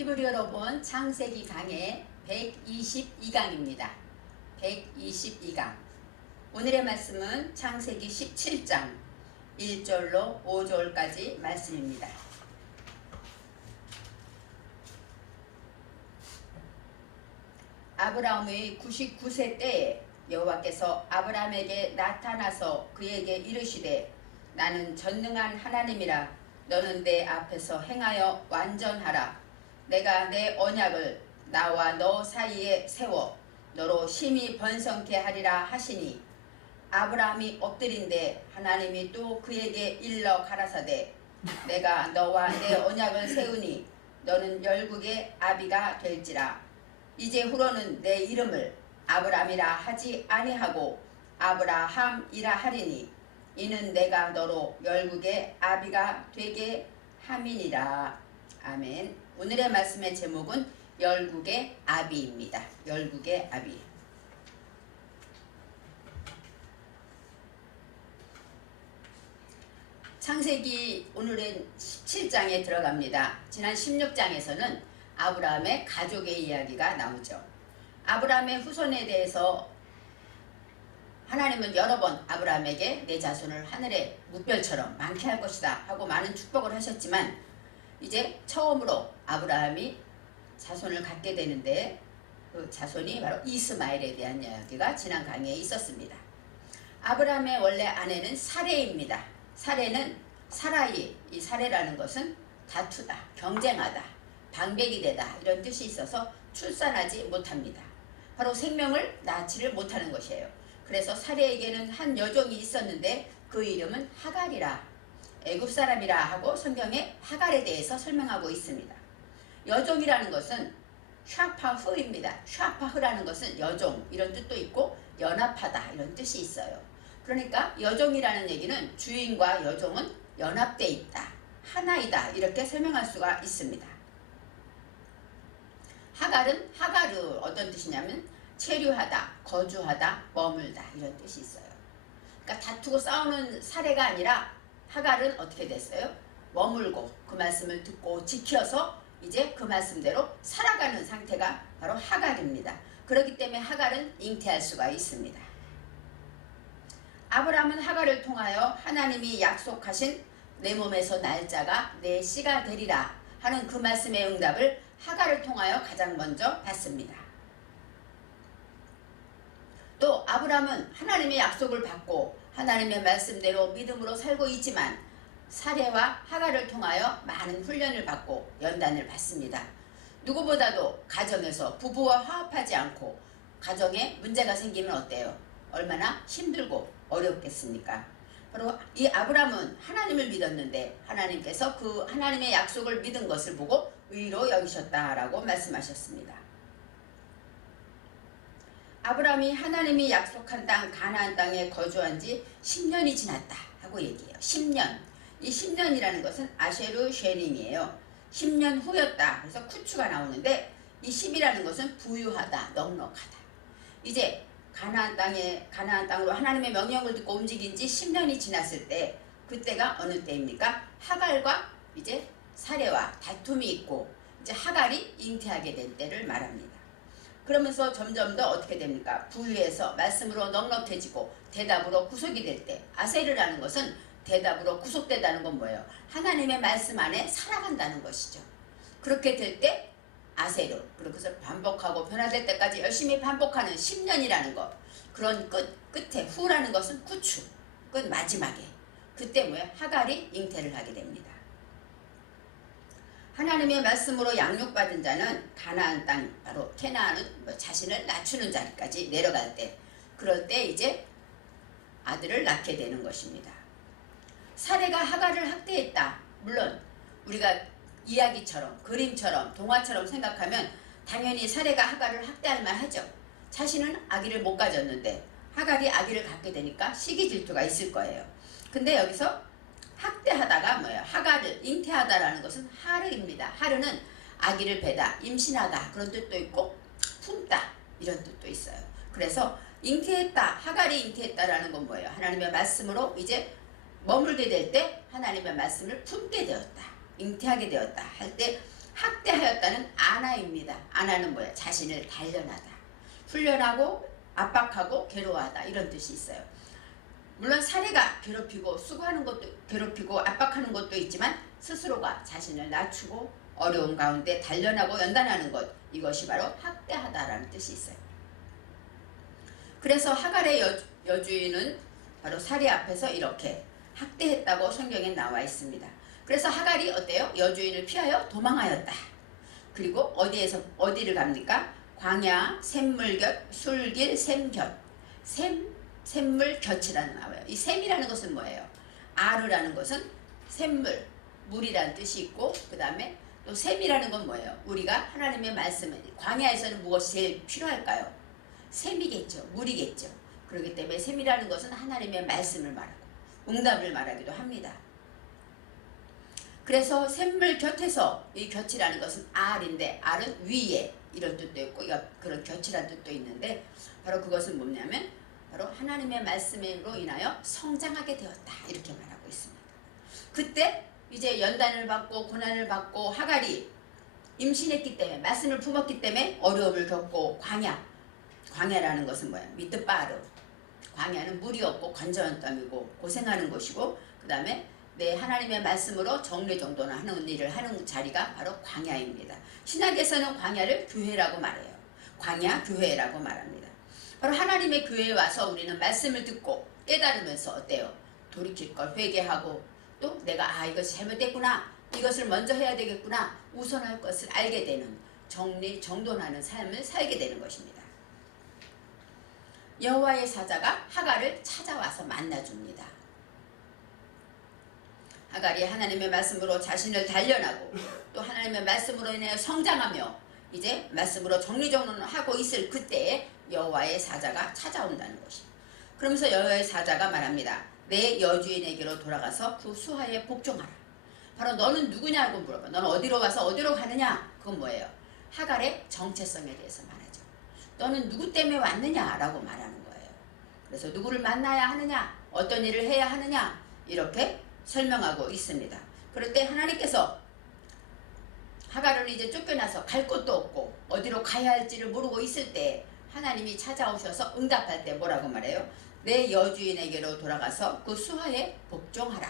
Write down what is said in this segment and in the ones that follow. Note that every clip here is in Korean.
히브리 여러분, 창세기 강의 122강입니다. 122강. 오늘의 말씀은 창세기 17장 1절로 5절까지 말씀입니다. 아브라함의 99세 때에 여호와께서 아브라함에게 나타나서 그에게 이르시되 나는 전능한 하나님이라. 너는 내 앞에서 행하여 완전하라. 내가 내 언약을 나와 너 사이에 세워 너로 심히 번성케 하리라 하시니 아브라함이 엎드린데 하나님이 또 그에게 일러 가라사대 내가 너와 내 언약을 세우니 너는 열국의 아비가 될지라. 이제 후로는 내 이름을 아브라함이라 하지 아니하고 아브라함이라 하리니 이는 내가 너로 열국의 아비가 되게 함이니라. 아멘. 오늘의 말씀의 제목은 열국의 아비입니다. 열국의 아비. 창세기 오늘은 17장에 들어갑니다. 지난 16장에서는 아브라함의 가족의 이야기가 나오죠. 아브라함의 후손에 대해서 하나님은 여러 번 아브라함에게 내 자손을 하늘의 뭇별처럼 많게 할 것이다 하고 많은 축복을 하셨지만 이제 처음으로 아브라함이 자손을 갖게 되는데 그 자손이 바로 이스마엘에 대한 이야기가 지난 강의에 있었습니다. 아브라함의 원래 아내는 사레입니다. 사레는 사라이, 이 사레라는 것은 다투다, 경쟁하다, 방백이 되다 이런 뜻이 있어서 출산하지 못합니다. 바로 생명을 낳지를 못하는 것이에요. 그래서 사레에게는 한 여종이 있었는데 그 이름은 하갈이라, 애굽 사람이라 하고 성경에 하갈에 대해서 설명하고 있습니다. 여종이라는 것은 샤파흐입니다. 샤파흐라는 것은 여종 이런 뜻도 있고 연합하다 이런 뜻이 있어요. 그러니까 여종이라는 얘기는 주인과 여종은 연합되어 있다, 하나이다 이렇게 설명할 수가 있습니다. 하갈은 하가르 어떤 뜻이냐면 체류하다, 거주하다, 머물다 이런 뜻이 있어요. 그러니까 다투고 싸우는 사례가 아니라 하갈은 어떻게 됐어요? 머물고 그 말씀을 듣고 지켜서 이제 그 말씀대로 살아가는 상태가 바로 하갈입니다. 그렇기 때문에 하갈은 잉태할 수가 있습니다. 아브라함은 하갈을 통하여 하나님이 약속하신 내 몸에서 날 자가 내 씨가 되리라 하는 그 말씀의 응답을 하갈을 통하여 가장 먼저 받습니다. 또 아브라함은 하나님의 약속을 받고 하나님의 말씀대로 믿음으로 살고 있지만 사레와 하갈을 통하여 많은 훈련을 받고 연단을 받습니다. 누구보다도 가정에서 부부와 화합하지 않고 가정에 문제가 생기면 어때요? 얼마나 힘들고 어렵겠습니까? 바로 이 아브라함은 하나님을 믿었는데 하나님께서 그 하나님의 약속을 믿은 것을 보고 의로 여기셨다라고 말씀하셨습니다. 아브라함이 하나님이 약속한 땅 가나안 땅에 거주한 지 10년이 지났다 하고 얘기해요. 10년. 이 10년이라는 것은 아쉐르 쉐닝이에요. 10년 후였다. 그래서 쿠추가 나오는데 이 10이라는 것은 부유하다, 넉넉하다. 이제 가나안 땅으로 하나님의 명령을 듣고 움직인 지 10년이 지났을 때 그때가 어느 때입니까? 하갈과 이제 사레와 다툼이 있고 이제 하갈이 잉태하게 된 때를 말합니다. 그러면서 점점 더 어떻게 됩니까? 부유해서 말씀으로 넉넉해지고 대답으로 구속이 될 때, 아세르라는 것은 대답으로 구속되다는 건 뭐예요? 하나님의 말씀 안에 살아간다는 것이죠. 그렇게 될 때 아세르, 그것을 반복하고 변화될 때까지 열심히 반복하는 10년이라는 것. 그런 끝에 후라는 것은 구추, 끝 마지막에. 그때 뭐예요? 하갈이 잉태를 하게 됩니다. 하나님의 말씀으로 양육받은 자는 가나안 땅, 바로 캐나안은 자신을 낮추는 자리까지 내려갈 때, 그럴 때 이제 아들을 낳게 되는 것입니다. 사레가 하갈을 학대했다. 물론 우리가 이야기처럼, 그림처럼, 동화처럼 생각하면 당연히 사레가 하갈을 학대할 만하죠. 자신은 아기를 못 가졌는데 하갈이 아기를 갖게 되니까 시기 질투가 있을 거예요. 근데 여기서 학대하다가 뭐예요? 하갈을 잉태하다라는 것은 하르입니다. 하르는 아기를 배다, 임신하다 그런 뜻도 있고 품다 이런 뜻도 있어요. 그래서 잉태했다, 하갈이 잉태했다라는 건 뭐예요? 하나님의 말씀으로 이제 머물게 될 때 하나님의 말씀을 품게 되었다, 잉태하게 되었다 할 때 학대하였다는 아나는 뭐야? 자신을 단련하다. 훈련하고 압박하고 괴로워하다. 이런 뜻이 있어요. 물론 사례가 괴롭히고 수고하는 것도 괴롭히고 압박하는 것도 있지만 스스로가 자신을 낮추고 어려운 가운데 단련하고 연단하는 것, 이것이 바로 학대하다라는 뜻이 있어요. 그래서 하갈의 여주인은 바로 사례 앞에서 이렇게 학대했다고 성경에 나와 있습니다. 그래서 하갈이 어때요? 여주인을 피하여 도망하였다. 그리고 어디를 갑니까? 광야, 샘물곁, 술길, 샘곁. 샘물곁이라는 나와요. 이 샘이라는 것은 뭐예요? 아르라는 것은 샘물, 물이라는 뜻이 있고, 그 다음에 또 샘이라는 건 뭐예요? 우리가 하나님의 말씀을, 광야에서는 무엇이 제일 필요할까요? 샘이겠죠. 물이겠죠. 그렇기 때문에 샘이라는 것은 하나님의 말씀을 말하고 응답을 말하기도 합니다. 그래서 샘물 곁에서, 이 곁이라는 것은 알인데, 알은 위에 이런 뜻도 있고 그런 곁이라는 뜻도 있는데, 바로 그것은 뭐냐면 바로 하나님의 말씀으로 인하여 성장하게 되었다, 이렇게 말하고 있습니다. 그때 이제 연단을 받고 고난을 받고 하갈이 임신했기 때문에, 말씀을 품었기 때문에 어려움을 겪고, 광야라는 것은 뭐야? 미뜨바르. 광야는 물이 없고 건조한 땅이고 고생하는 곳이고, 그 다음에 내 하나님의 말씀으로 정례정돈을 하는 일을 하는 자리가 바로 광야입니다. 신학에서는 광야를 교회라고 말해요. 광야 교회라고 말합니다. 바로 하나님의 교회에 와서 우리는 말씀을 듣고 깨달으면서 어때요? 돌이킬 걸 회개하고, 또 내가 이것이 잘못됐구나, 이것을 먼저 해야 되겠구나, 우선할 것을 알게 되는 정돈하는 삶을 살게 되는 것입니다. 여호와의 사자가 하갈을 찾아와서 만나줍니다. 하갈이 하나님의 말씀으로 자신을 단련하고 또 하나님의 말씀으로 인해 성장하며 이제 말씀으로 정리정돈을 하고 있을 그때에 여호와의 사자가 찾아온다는 것입니다. 그러면서 여호와의 사자가 말합니다. 내 여주인에게로 돌아가서 그 수하에 복종하라. 바로 너는 누구냐고 물어봐. 너는 어디로 와서 어디로 가느냐? 그건 뭐예요? 하갈의 정체성에 대해서 말하죠. 너는 누구 때문에 왔느냐라고 말하는 거예요. 그래서 누구를 만나야 하느냐, 어떤 일을 해야 하느냐, 이렇게 설명하고 있습니다. 그럴 때 하나님께서 하갈을 이제 쫓겨나서 갈 곳도 없고 어디로 가야 할지를 모르고 있을 때 하나님이 찾아오셔서 응답할 때 뭐라고 말해요? 내 여주인에게로 돌아가서 그 수하에 복종하라.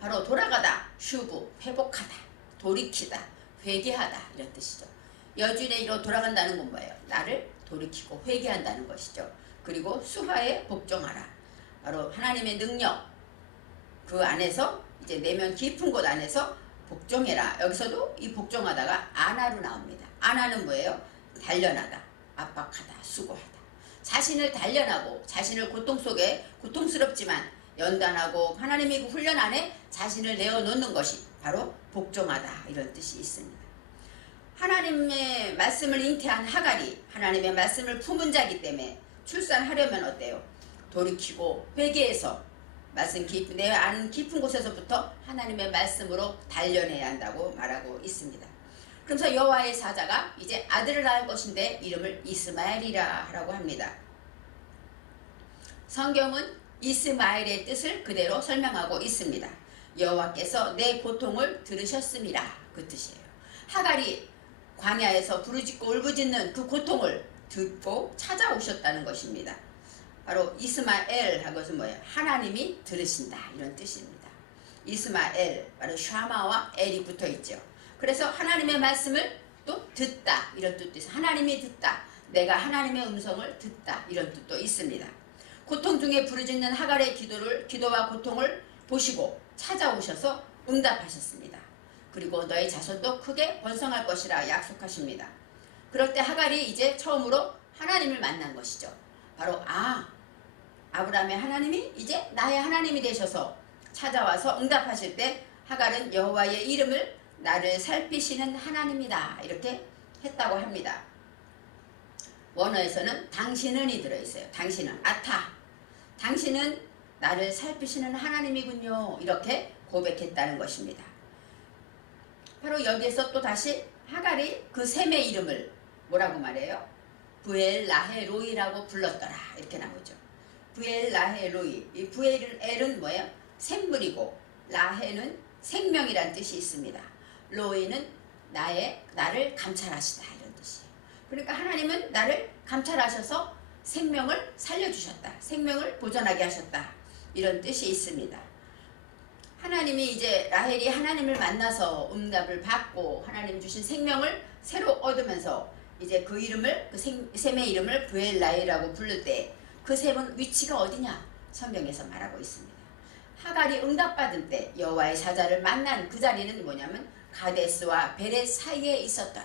바로 돌아가다, 슈브, 회복하다, 돌이키다, 회개하다, 이런 뜻이죠. 여주인에게로 돌아간다는 건 뭐예요? 나를 돌이키고 회개한다는 것이죠. 그리고 수하에 복종하라. 바로 하나님의 능력, 그 안에서 이제 내면 깊은 곳 안에서 복종해라. 여기서도 이 복종하다가 아나로 나옵니다. 아나는 뭐예요? 단련하다, 압박하다, 수고하다. 자신을 단련하고 자신을 고통 속에 고통스럽지만 연단하고 하나님의 그 훈련 안에 자신을 내어놓는 것이 바로 복종하다, 이런 뜻이 있습니다. 하나님의 말씀을 잉태한 하갈이 하나님의 말씀을 품은 자이기 때문에 출산하려면 어때요? 돌이키고 회개해서 말씀 깊은 내 안 깊은 곳에서부터 하나님의 말씀으로 단련해야 한다고 말하고 있습니다. 그러면서 여호와의 사자가 이제 아들을 낳을 것인데 이름을 이스마엘이라 라고 합니다. 성경은 이스마엘의 뜻을 그대로 설명하고 있습니다. 여호와께서 내 고통을 들으셨음이라, 그 뜻이에요. 하갈이 광야에서 부르짖고 울부짖는 그 고통을 듣고 찾아오셨다는 것입니다. 바로 이스마엘 한 것은 뭐예요? 하나님이 들으신다, 이런 뜻입니다. 이스마엘, 바로 샤마와 엘이 붙어 있죠. 그래서 하나님의 말씀을 또 듣다, 이런 뜻도 있어요. 하나님이 듣다, 내가 하나님의 음성을 듣다, 이런 뜻도 있습니다. 고통 중에 부르짖는 하갈의 기도와 고통을 보시고 찾아오셔서 응답하셨습니다. 그리고 너의 자손도 크게 번성할 것이라 약속하십니다. 그럴 때 하갈이 이제 처음으로 하나님을 만난 것이죠. 바로 아브라함의 하나님이 이제 나의 하나님이 되셔서 찾아와서 응답하실 때 하갈은 여호와의 이름을 나를 살피시는 하나님이다, 이렇게 했다고 합니다. 원어에서는 당신은이 들어있어요. 당신은 아타, 당신은 나를 살피시는 하나님이군요, 이렇게 고백했다는 것입니다. 바로 여기에서 또 다시 하갈이 그 셈의 이름을 뭐라고 말해요? 부엘라헤로이라고 불렀더라, 이렇게 나오죠. 부엘라헤로이, 이 부엘은 뭐예요? 샘물이고 라헤는 생명이란 뜻이 있습니다. 로이는 나를 감찰하시다 이런 뜻이에요. 그러니까 하나님은 나를 감찰하셔서 생명을 살려주셨다. 생명을 보존하게 하셨다. 이런 뜻이 있습니다. 하나님이 이제 라헬이 하나님을 만나서 응답을 받고 하나님 주신 생명을 새로 얻으면서 이제 그 이름을 그 샘의 이름을 브엘라이라고 부를 때 그 샘은 위치가 어디냐? 성경에서 말하고 있습니다. 하갈이 응답받은 때 여호와의 사자를 만난 그 자리는 뭐냐면 가데스와 베렛 사이에 있었더라.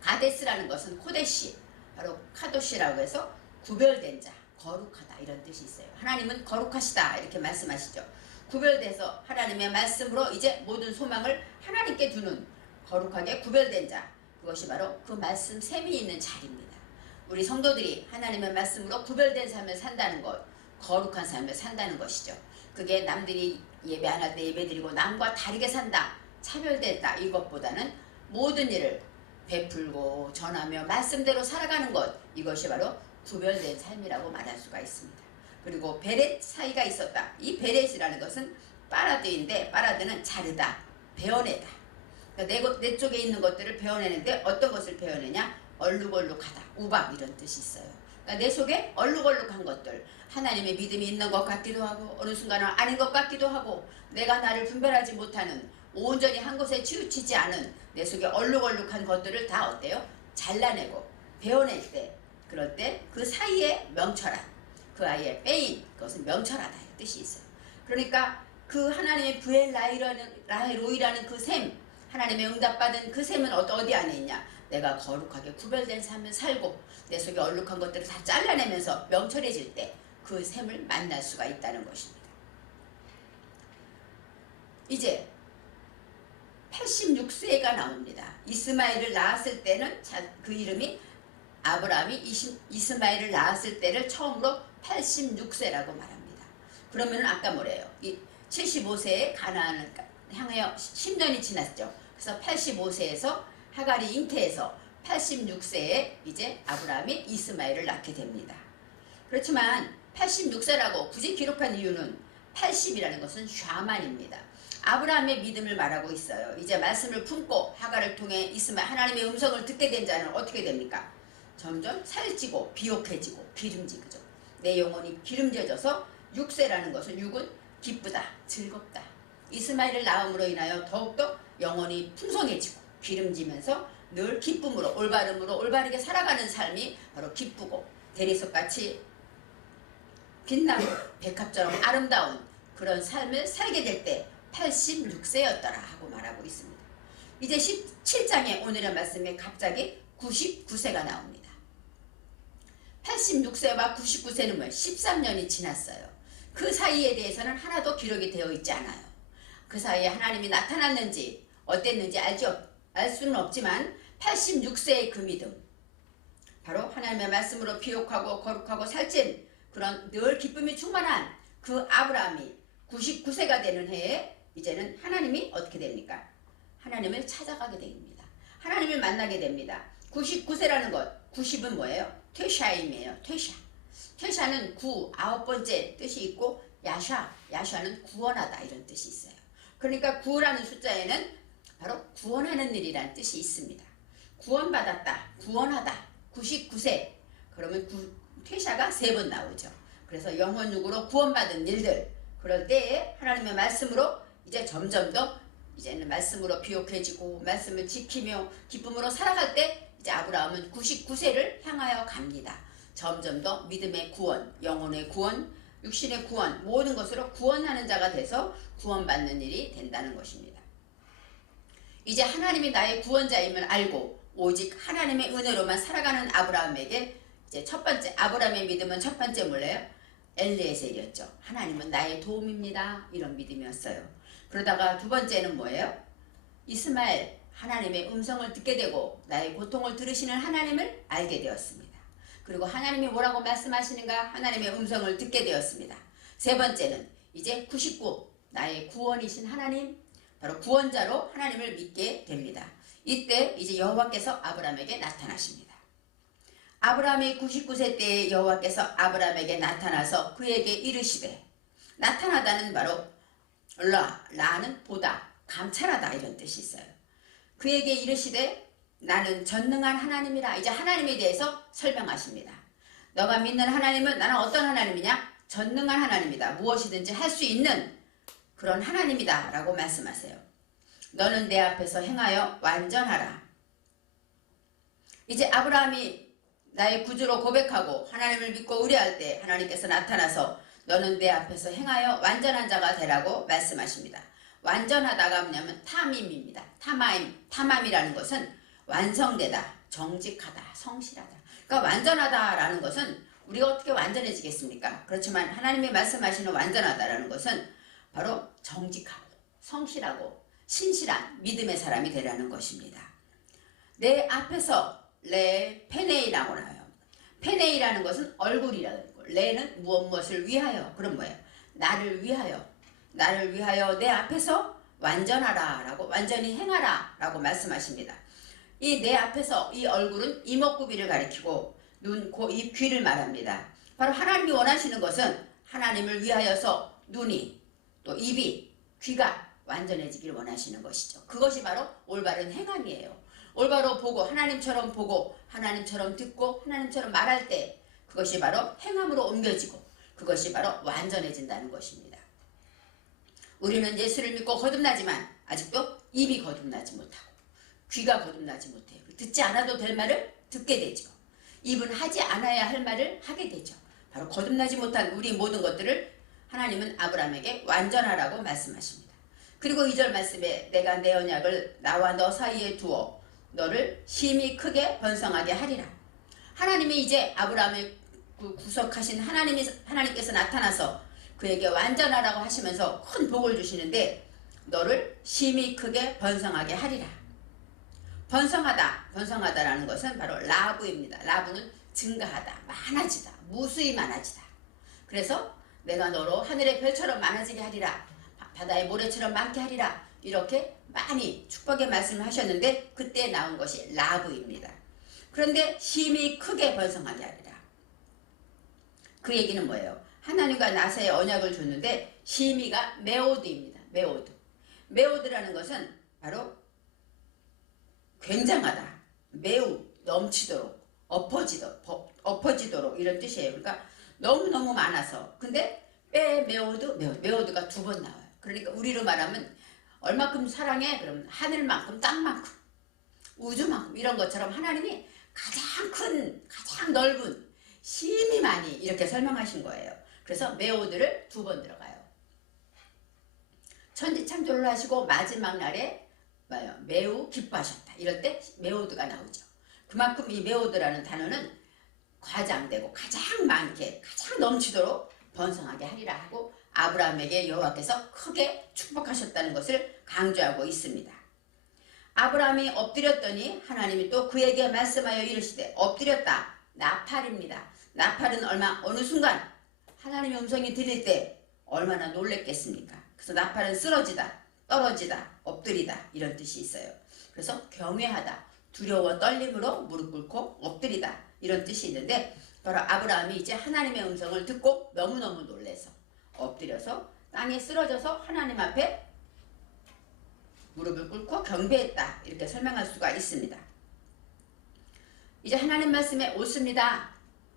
가데스라는 것은 코데시, 바로 카도시라고 해서 구별된 자, 거룩하다 이런 뜻이 있어요. 하나님은 거룩하시다 이렇게 말씀하시죠. 구별돼서 하나님의 말씀으로 이제 모든 소망을 하나님께 두는 거룩하게 구별된 자, 그것이 바로 그 말씀 샘이 있는 자리입니다. 우리 성도들이 하나님의 말씀으로 구별된 삶을 산다는 것, 거룩한 삶을 산다는 것이죠. 그게 남들이 예배 안 할 때 예배드리고 남과 다르게 산다, 차별됐다 이것보다는 모든 일을 베풀고 전하며 말씀대로 살아가는 것, 이것이 바로 구별된 삶이라고 말할 수가 있습니다. 그리고 베렛 사이가 있었다. 이 베렛이라는 것은 파라드인데 파라드는 자르다, 베어내다. 그러니까 내 쪽에 있는 것들을 베어내는데 어떤 것을 베어내냐? 얼룩얼룩하다, 우박 이런 뜻이 있어요. 그러니까 내 속에 얼룩얼룩한 것들, 하나님의 믿음이 있는 것 같기도 하고 어느 순간은 아닌 것 같기도 하고 내가 나를 분별하지 못하는 온전히 한 곳에 치우치지 않은 내 속에 얼룩얼룩한 것들을 다 어때요? 잘라내고 베어낼 때, 그럴 때 그 사이에 명철한, 그 아이의 빼인 그것은 명철하다 이 뜻이 있어요. 그러니까 그 하나님의 라헬로이라는 그 샘, 하나님의 응답받은 그 샘은 어디 안에 있냐? 내가 거룩하게 구별된 삶을 살고 내 속에 얼룩한 것들을 다 잘라내면서 명철해질 때 그 샘을 만날 수가 있다는 것입니다. 이제 86세가 나옵니다. 이스마엘을 낳았을 때는 그 이름이 아브라함이 이스마엘을 낳았을 때를 처음으로 86세라고 말합니다. 그러면 아까 뭐래요? 이 75세에 가나안을 향하여 10년이 지났죠. 그래서 85세에서 하갈이 잉태해서 86세에 이제 아브라함이 이스마엘을 낳게 됩니다. 그렇지만 86세라고 굳이 기록한 이유는 80이라는 것은 샤만입니다. 아브라함의 믿음을 말하고 있어요. 이제 말씀을 품고 하갈을 통해 하나님의 음성을 듣게 된 자는 어떻게 됩니까? 점점 살찌고 비옥해지고 기름지죠. 내 영혼이 기름져져서 6세라는 것은 6은 기쁘다, 즐겁다. 이스마엘을 낳음으로 인하여 더욱더 영혼이 풍성해지고 기름지면서 늘 기쁨으로 올바름으로 올바르게 살아가는 삶이 바로 기쁘고 대리석같이 빛나고 백합처럼 아름다운 그런 삶을 살게 될 때 86세였더라 하고 말하고 있습니다. 이제 17장의 오늘의 말씀에 갑자기 99세가 나옵니다. 86세와 99세는 뭐예요? 13년이 지났어요. 그 사이에 대해서는 하나도 기록이 되어 있지 않아요. 그 사이에 하나님이 나타났는지 어땠는지 알 수는 없지만 86세의 그 믿음, 바로 하나님의 말씀으로 비옥하고 거룩하고 살찐 그런 늘 기쁨이 충만한 그 아브라함이 99세가 되는 해에 이제는 하나님이 어떻게 됩니까? 하나님을 찾아가게 됩니다. 하나님을 만나게 됩니다. 99세라는 것, 90은 뭐예요? 퇴샤임이에요. 퇴샤는 9, 9번째 뜻이 있고 야샤는 구원하다 이런 뜻이 있어요. 그러니까 9라는 숫자에는 바로 구원하는 일이라는 뜻이 있습니다. 구원받았다, 구원하다, 99세. 그러면 퇴샤가 3번 나오죠. 그래서 영혼육으로 구원받은 일들, 그럴 때에 하나님의 말씀으로 이제 점점 더 이제는 말씀으로 비옥해지고 말씀을 지키며 기쁨으로 살아갈 때 이제 아브라함은 99세를 향하여 갑니다. 점점 더 믿음의 구원, 영혼의 구원, 육신의 구원, 모든 것으로 구원하는 자가 돼서 구원받는 일이 된다는 것입니다. 이제 하나님이 나의 구원자임을 알고 오직 하나님의 은혜로만 살아가는 아브라함에게 이제 첫 번째, 아브라함의 믿음은 첫 번째 뭐래요? 엘리에셀이었죠. 하나님은 나의 도움입니다. 이런 믿음이었어요. 그러다가 두 번째는 뭐예요? 이스마엘, 하나님의 음성을 듣게 되고 나의 고통을 들으시는 하나님을 알게 되었습니다. 그리고 하나님이 뭐라고 말씀하시는가? 하나님의 음성을 듣게 되었습니다. 세 번째는 이제 99, 나의 구원이신 하나님, 바로 구원자로 하나님을 믿게 됩니다. 이때 이제 여호와께서 아브라함에게 나타나십니다. 아브라함이 99세 때에 여호와께서 아브라함에게 나타나서 그에게 이르시되, 나타나다는 바로 라는 보다, 감찰하다 이런 뜻이 있어요. 그에게 이르시되 나는 전능한 하나님이라. 이제 하나님에 대해서 설명하십니다. 너가 믿는 하나님은 나는 어떤 하나님이냐? 전능한 하나님이다. 무엇이든지 할 수 있는 그런 하나님이다 라고 말씀하세요. 너는 내 앞에서 행하여 완전하라. 이제 아브라함이 나의 구주로 고백하고 하나님을 믿고 의뢰할 때 하나님께서 나타나서 너는 내 앞에서 행하여 완전한 자가 되라고 말씀하십니다. 완전하다가 뭐냐면 탐임입니다. 탐함이라는 것은 완성되다, 정직하다, 성실하다. 그러니까 완전하다라는 것은 우리가 어떻게 완전해지겠습니까? 그렇지만 하나님이 말씀하시는 완전하다라는 것은 바로 정직하고 성실하고 신실한 믿음의 사람이 되라는 것입니다. 내 앞에서 레 페네이라고 나와요. 페네이라는 것은 얼굴이라는 거. 레는 무엇을 위하여. 그럼 뭐예요? 나를 위하여. 나를 위하여 내 앞에서 완전하라 라고, 완전히 행하라 라고 말씀하십니다. 이 내 앞에서 이 얼굴은 이목구비를 가리키고 눈, 코, 입, 귀를 말합니다. 바로 하나님이 원하시는 것은 하나님을 위하여서 눈이 또 입이 귀가 완전해지길 원하시는 것이죠. 그것이 바로 올바른 행함이에요. 올바로 보고 하나님처럼 듣고 하나님처럼 말할 때 그것이 바로 행함으로 옮겨지고 그것이 바로 완전해진다는 것입니다. 우리는 예수를 믿고 거듭나지만 아직도 입이 거듭나지 못하고 귀가 거듭나지 못해요. 듣지 않아도 될 말을 듣게 되죠. 입은 하지 않아야 할 말을 하게 되죠. 바로 거듭나지 못한 우리 모든 것들을 하나님은 아브라함에게 완전하라고 말씀하십니다. 그리고 2절 말씀에 내가 내 언약을 나와 너 사이에 두어 너를 심히 크게 번성하게 하리라. 하나님이 이제 아브라함을 구속하신 하나님께서 나타나서 그에게 완전하라고 하시면서 큰 복을 주시는데 너를 심히 크게 번성하게 하리라. 번성하다라는 것은 바로 라브입니다. 라브는 증가하다, 많아지다, 무수히 많아지다. 그래서 내가 너로 하늘의 별처럼 많아지게 하리라. 바다의 모래처럼 많게 하리라. 이렇게 많이 축복의 말씀을 하셨는데 그때 나온 것이 라브입니다. 그런데 심히 크게 번성하게 하리라. 그 얘기는 뭐예요? 하나님과 나사의 언약을 줬는데 심히가 메오드입니다. 메오드라는 것은 바로 굉장하다, 매우 넘치도록, 엎어지도록 이런 뜻이에요. 그러니까 너무너무 많아서. 근데 메오드가 2번 나와요. 그러니까 우리로 말하면 얼마큼 사랑해? 그러면 하늘만큼, 땅만큼, 우주만큼 이런 것처럼 하나님이 가장 큰, 가장 넓은, 심히 많이 이렇게 설명하신 거예요. 그래서 메오드를 2번 들어가요. 천지창조를 하시고 마지막 날에 매우 기뻐하셨다. 이럴 때 메오드가 나오죠. 그만큼 이 메오드라는 단어는 과장되고 가장 많게 가장 넘치도록 번성하게 하리라 하고 아브라함에게 여호와께서 크게 축복하셨다는 것을 강조하고 있습니다. 아브라함이 엎드렸더니 하나님이 또 그에게 말씀하여 이르시되 엎드렸다. 나팔입니다. 나팔은 어느 순간 하나님의 음성이 들릴 때 얼마나 놀랬겠습니까? 그래서 나팔은 쓰러지다, 떨어지다, 엎드리다 이런 뜻이 있어요. 그래서 경외하다, 두려워 떨림으로 무릎 꿇고 엎드리다 이런 뜻이 있는데 바로 아브라함이 이제 하나님의 음성을 듣고 너무너무 놀래서 엎드려서 땅에 쓰러져서 하나님 앞에 무릎을 꿇고 경배했다 이렇게 설명할 수가 있습니다. 이제 하나님 말씀에 옳습니다.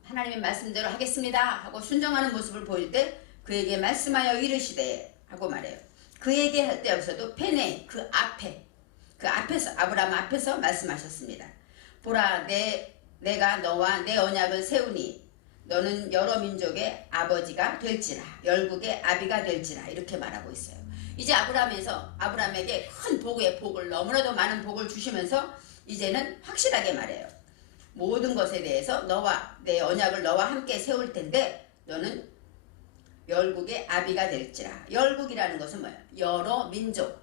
하나님의 말씀대로 하겠습니다 하고 순종하는 모습을 보일 때 그에게 말씀하여 이르시되 하고 말해요. 그에게 할 때 여기서도 페네 그 앞에서 아브라함 앞에서 말씀하셨습니다. 보라 내가 너와 내 언약을 세우니 너는 여러 민족의 아버지가 될지라 열국의 아비가 될지라 이렇게 말하고 있어요. 이제 아브라함에게 큰 복을 너무나도 많은 복을 주시면서 이제는 확실하게 말해요. 모든 것에 대해서 내 언약을 너와 함께 세울 텐데 너는 열국의 아비가 될지라. 열국이라는 것은 뭐예요? 여러 민족.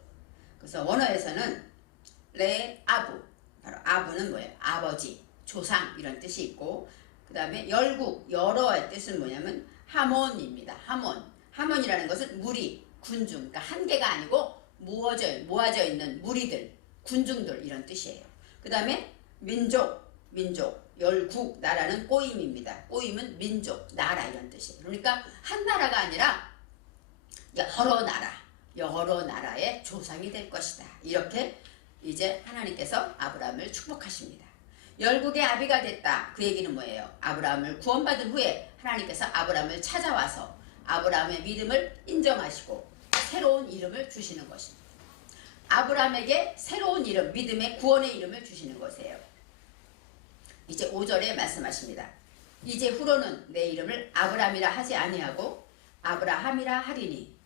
그래서 원어에서는 레아부, 바로 아부는 뭐예요? 아버지, 조상 이런 뜻이 있고 그 다음에 열국, 여러의 뜻은 뭐냐면 하몬입니다. 하몬이라는 것은 무리, 군중, 그러니까 한 개가 아니고 모아져 있는 무리들, 군중들 이런 뜻이에요. 그 다음에 민족, 열국, 나라는 꼬임입니다. 꼬임은 민족, 나라 이런 뜻이에요. 그러니까 한 나라가 아니라 여러 나라의 조상이 될 것이다. 이렇게 이제 하나님께서 아브라함을 축복하십니다. 열국의 아비가 됐다. 그 얘기는 뭐예요? 아브라함을 구원받은 후에 하나님께서 아브라함을 찾아와서 아브라함의 믿음을 인정하시고 새로운 이름을 주시는 것입니다. 아브라함에게 새로운 이름, 믿음의 구원의 이름을 주시는 것이에요. 이제 5절에 말씀하십니다. 이제 후로는 내 이름을 아브라함이라 하지 아니하고 아브라함이라 하리니.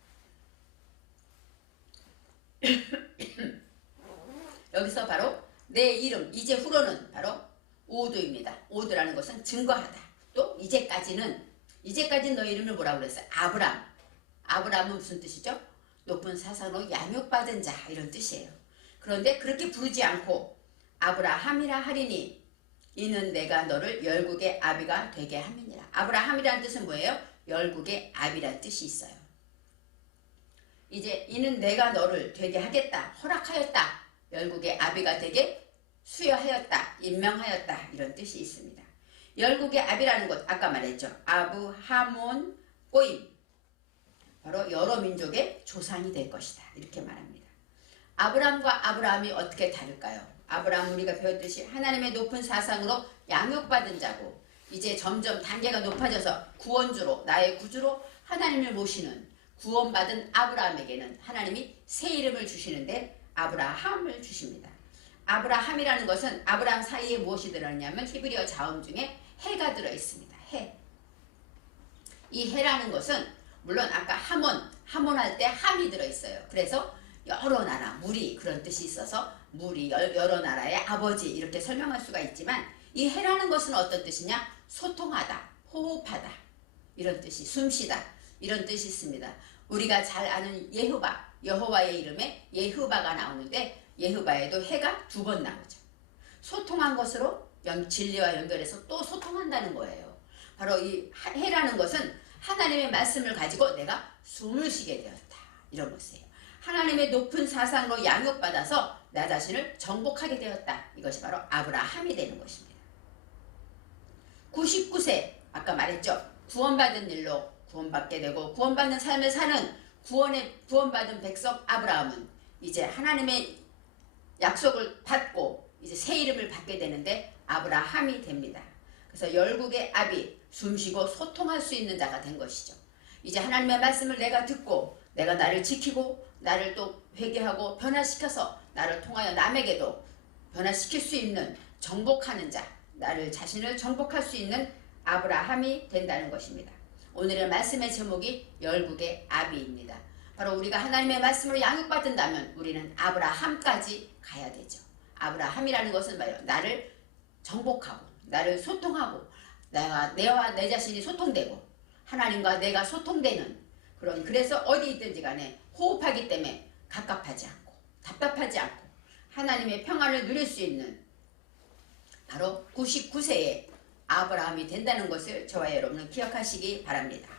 여기서 바로 내 이름, 이제 후로는 바로 오드입니다. 오드라는 것은 증거하다. 또 이제까지는 너 이름을 뭐라고 그랬어요? 아브람. 아브람은 무슨 뜻이죠? 높은 사상으로 양육받은 자, 이런 뜻이에요. 그런데 그렇게 부르지 않고 아브라함이라 하리니 이는 내가 너를 열국의 아비가 되게 함이니라. 아브라함이라는 뜻은 뭐예요? 열국의 아비라는 뜻이 있어요. 이제 이는 내가 너를 되게 하겠다, 허락하였다, 열국의 아비가 되게 수여하였다, 임명하였다, 이런 뜻이 있습니다. 열국의 아비라는 것 아까 말했죠. 아브, 하몬, 꼬임, 바로 여러 민족의 조상이 될 것이다, 이렇게 말합니다. 아브람과 아브라함이 어떻게 다를까요? 아브라함 우리가 배웠듯이 하나님의 높은 사상으로 양육받은 자고 이제 점점 단계가 높아져서 구원주로, 나의 구주로 하나님을 모시는 구원받은 아브라함에게는 하나님이 새 이름을 주시는데 아브라함을 주십니다. 아브라함이라는 것은 아브라함 사이에 무엇이 들어있냐면 히브리어 자음 중에 해가 들어있습니다. 해. 이 해라는 것은 물론 아까 하몬 할 때 함이 들어있어요. 그래서 여러 나라, 무리, 그런 뜻이 있어서 무리, 여러 나라의 아버지, 이렇게 설명할 수가 있지만 이 해라는 것은 어떤 뜻이냐? 소통하다, 호흡하다, 이런 뜻이, 숨쉬다, 이런 뜻이 있습니다. 우리가 잘 아는 예후바, 여호와의 이름에 예후바가 나오는데 예후바에도 해가 2번 나오죠. 소통한 것으로 진리와 연결해서 또 소통한다는 거예요. 바로 이 해라는 것은 하나님의 말씀을 가지고 내가 숨을 쉬게 되었다, 이런 것이에요. 하나님의 높은 사상으로 양육받아서 나 자신을 정복하게 되었다. 이것이 바로 아브라함이 되는 것입니다. 99세, 아까 말했죠. 구원받은 일로 구원받게 되고 구원받는 삶을 사는 구원받은 백성 아브라함은 이제 하나님의 약속을 받고 이제 새 이름을 받게 되는데 아브라함이 됩니다. 그래서 열국의 아비, 숨쉬고 소통할 수 있는 자가 된 것이죠. 이제 하나님의 말씀을 내가 듣고 내가 나를 지키고 나를 또 회개하고 변화시켜서 나를 통하여 남에게도 변화시킬 수 있는 정복하는 자, 나를 자신을 정복할 수 있는 아브라함이 된다는 것입니다. 오늘의 말씀의 제목이 열국의 아비입니다. 바로 우리가 하나님의 말씀으로 양육받는다면 우리는 아브라함까지 가야 되죠. 아브라함이라는 것은 말이에요. 나를 정복하고 나를 소통하고 내와 내 자신이 소통되고 하나님과 내가 소통되는 그래서 어디 있든지 간에 호흡하기 때문에 갑갑하지 않고 답답하지 않고 하나님의 평안을 누릴 수 있는 바로 99세에 아브라함이 된다는 것을 저와 여러분은 기억하시기 바랍니다.